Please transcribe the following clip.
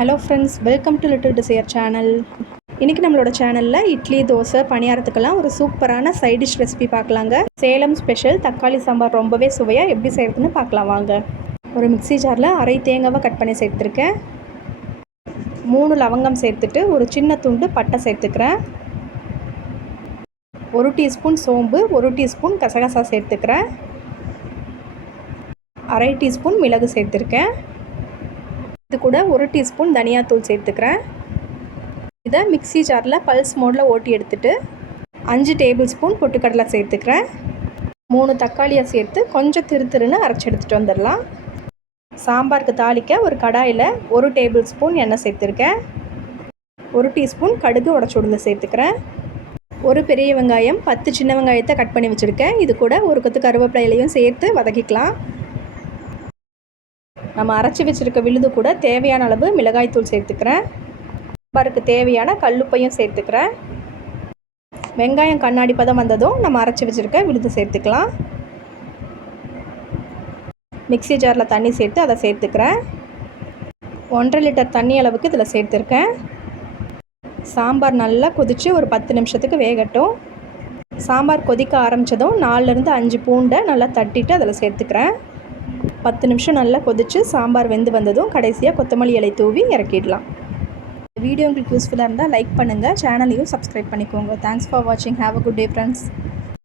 Hello friends welcome to little desire channel இன்றைக்கி நம்மளோட சேனலில் இட்லி தோசை பணியாரத்துக்கெல்லாம் ஒரு சூப்பரான சைட் டிஷ் ரெசிபி பார்க்கலாங்க. சேலம் ஸ்பெஷல் தக்காளி சாம்பார் ரொம்பவே சுவையாக எப்படி செய்கிறதுன்னு பார்க்கலாம் வாங்க. ஒரு மிக்ஸி ஜாரில் அரை தேங்காவை கட் பண்ணி சேர்த்துருக்கேன். மூணு லவங்கம் சேர்த்துட்டு ஒரு சின்ன துண்டு பட்டை சேர்த்துக்கிறேன். ஒரு டீஸ்பூன் சோம்பு ஒரு டீஸ்பூன் கசகசா சேர்த்துக்கிறேன். அரை டீஸ்பூன் மிளகு சேர்த்துருக்கேன். இது கூட ஒரு டீஸ்பூன் தனியாத்தூள் சேர்த்துக்கிறேன். இதை மிக்ஸி ஜாரில் பல்ஸ் மோடில் ஓட்டி எடுத்துட்டு அஞ்சு டேபிள் ஸ்பூன் பொட்டுக்கடலை சேர்த்துக்கிறேன். மூணு தக்காளியை சேர்த்து கொஞ்சம் திரு திருன்னு அரைச்சி எடுத்துகிட்டு வந்துடலாம். சாம்பாருக்கு தாளிக்க ஒரு கடாயில் ஒரு டேபிள் ஸ்பூன் எண்ணெய் சேர்த்துருக்கேன். ஒரு டீஸ்பூன் கடுகு உடச்சி உளுந்து சேர்த்துக்கிறேன். ஒரு பெரிய வெங்காயம் பத்து சின்ன வெங்காயத்தை கட் பண்ணி வச்சுருக்கேன். இது கூட ஒரு கொத்து கருவேப்பிலையிலையும் சேர்த்து வதக்கிக்கலாம். நம்ம அரைச்சி வச்சுருக்க விழுது கூட தேவையான அளவு மிளகாய்த்தூள் சேர்த்துக்கிறேன். சாம்பாருக்கு தேவையான கல்லுப்பையும் சேர்த்துக்கிறேன். வெங்காயம் கண்ணாடி பதம் வந்ததும் நம்ம அரைச்சி வச்சுருக்க விழுது சேர்த்துக்கலாம். மிக்ஸி ஜாரில் தண்ணி சேர்த்து அதை சேர்த்துக்கிறேன். ஒன்றரை லிட்டர் தண்ணி அளவுக்கு இதில் சேர்த்துருக்கேன். சாம்பார் நல்லா கொதித்து ஒரு பத்து நிமிஷத்துக்கு வேகட்டும். சாம்பார் கொதிக்க ஆரம்பித்ததும் நாலுலேருந்து அஞ்சு பூண்டை நல்லா தட்டிட்டு அதில் சேர்த்துக்கிறேன். பத்து நிமிஷம் நல்லா கொதித்து சாம்பார் வெந்து வந்ததும் கடைசியாக கொத்தமல்லி இலை தூவி இறக்கிடலாம். வீடியோ உங்களுக்கு யூஸ்ஃபுல்லாக இருந்தால் லைக் பண்ணுங்கள் சேனலையும் சப்ஸ்கிரைப் பண்ணிக்கோங்க. தேங்க்ஸ் ஃபார் வாட்சிங் have a good day friends